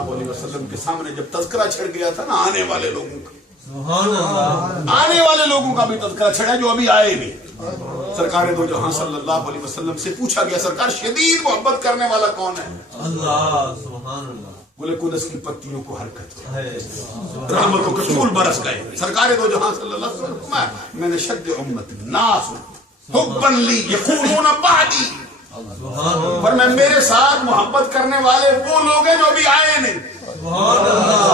علیہ وسلم کے سامنے جب تذکرہ چھڑ گیا تھا نا آنے والے لوگوں کا، سبحان اللہ، آنے والے لوگوں کا بھی تذکرہ چھڑا جو ابھی آئے نہیں، سرکار دو جہاں صلی اللہ علیہ وسلم سے پوچھا گیا سرکار شدید محبت کرنے والا کون ہے؟ اللہ سبحان اللہ، بولے قدس کی پتیوں کو حرکت ہو، ہے رحمتوں کے پھول برس گئے۔ سرکار دو جہاں صلی اللہ علیہ وسلم میں نے شد امت ناس حبا لی یکونون بعدی، پر میں میرے ساتھ محبت کرنے والے وہ لوگ ہیں جو ابھی آئے نہیں۔ سبحان اللہ،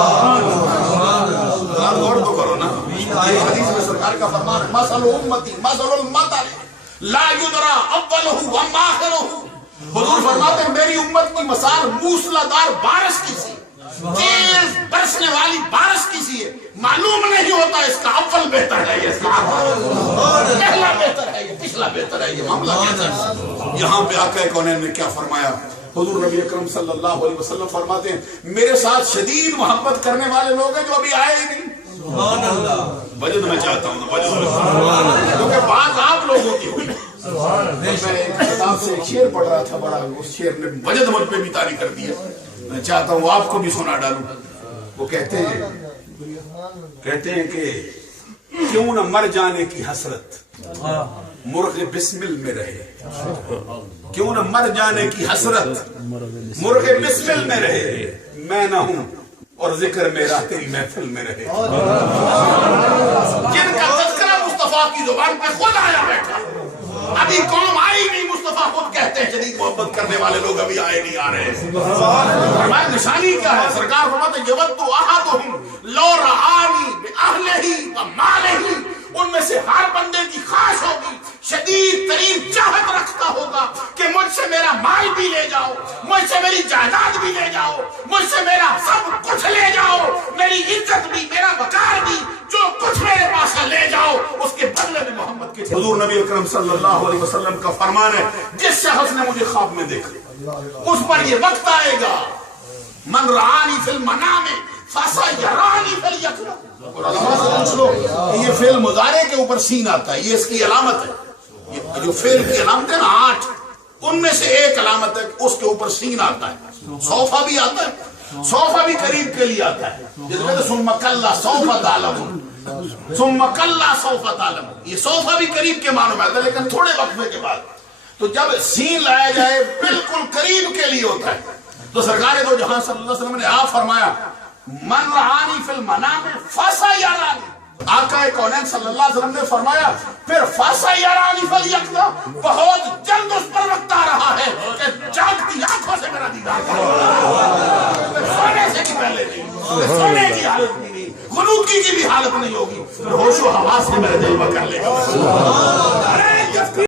غور تو کرو نا، یہ حدیث میں سرکار کا فرمان ہے مثل امتی مثل المطر لا یدرا اولہ و آخرہ۔ حضور فرماتے ہیں میری امت کی مثال موسلادھار بارش کی سی، تیز برسنے والی بارش کی سی ہے، معلوم نہیں ہوتا اس کا اول بہتر ہے اس کا پہلا بہتر ہے یہ پچھلا بہتر ہے، یہ معاملہ کیسا ہے؟ یہاں پہ آقا کونین نے کیا فرمایا؟ حضور نبی اکرم صلی اللہ علیہ وسلم فرماتے ہیں میرے ساتھ شدید محبت کرنے والے لوگ ہیں جو ابھی آئے ہی نہیں۔ سبحان اللہ، وجد میں چاہتا ہوں نا، وجد میں، کیونکہ بات آپ لوگوں کی ہوئی۔ میں ایک کتاب سے ایک شعر پڑھ رہا تھا، بڑا اس شعر نے وجد مجھ پہ بھی طاری کر دیا، میں چاہتا ہوں آپ کو بھی سنا ڈالوں۔ وہ کہتے ہیں کہ کیوں نہ مر جانے کی حسرت مرغ بسمل میں رہے، کیوں نہ مر جانے کی حسرت مرغ بسمل میں رہے، میں نہ ہوں اور ذکر میرا تیری محفل میں رہے۔ جن کا تذکرہ مصطفیٰ کی زبان پہ خود آیا بیٹھا، ابھی قوم آئی نہیں، مصطفیٰ خود کہتے ہیں شدید محبت کرنے والے لوگ ابھی آئے نہیں آ رہے۔ فرمایا نشانی کیا ہے؟ سرکار فرماتے ہیں یود احدہم لو رآنی بأہلہ ومالہ، ان میں سے ہر بندے کی خواہش ہوگی، شدید ترین چاہت رکھتا ہوگا کہ مجھ سے میرا مال بھی لے جاؤ، مجھ سے میری جائیداد بھی لے جاؤ، مجھ سے میرا سب کچھ لے جاؤ، میری عزت بھی میرا وقار بھی، جو کچھ میرے پاس ہے لے جاؤ، اس کے بدلے میں محمد کے حضور نبی اکرم صلی اللہ علیہ وسلم کا فرمان ہے جس شخص نے مجھے خواب میں دیکھا اس پر یہ وقت آئے گا من رآنی فی المنام فسیرانی فی الیقظہ۔ اور علماء سے پوچھ لو کہ یہ فعل مضارع کے اوپر سین آتا ہے، یہ اس کی علامت ہے، یہ جو فعل کی علامت ہے نا 8، ان میں سے ایک علامت ہے اس کے اوپر سین آتا ہے۔ سوفا بھی آتا ہے، سوفا بھی قریب کے لیے آتا ہے، جس میں ثم کلا سوف تعلمون، ثم کلا سوف تعلمون، یہ سوفا بھی قریب کے معنوں میں آتا ہے لیکن تھوڑے وقفے کے بعد۔ تو جب سین لایا جائے بالکل قریب کے لیے ہوتا ہے، تو سرکار دو جہاں صلی اللہ علیہ وسلم نے آپ فرمایا من رآنی فی المنام فسیرانی، آقا کونین صلی اللہ علیہ وسلم نے فرمایا پھر فسیرانی فی الیقظہ، بہت جلد اس پر وقت آ رہا ہے کہ جاگتی آنکھوں سے میرا دیدار کرے، سونے سے بھی پہلے نہیں، سونے کی حالت بھی نہیں، غنودگی کی بھی حالت نہیں ہوگی، ہوش و حواس سے میرا جلوہ کر لے گا۔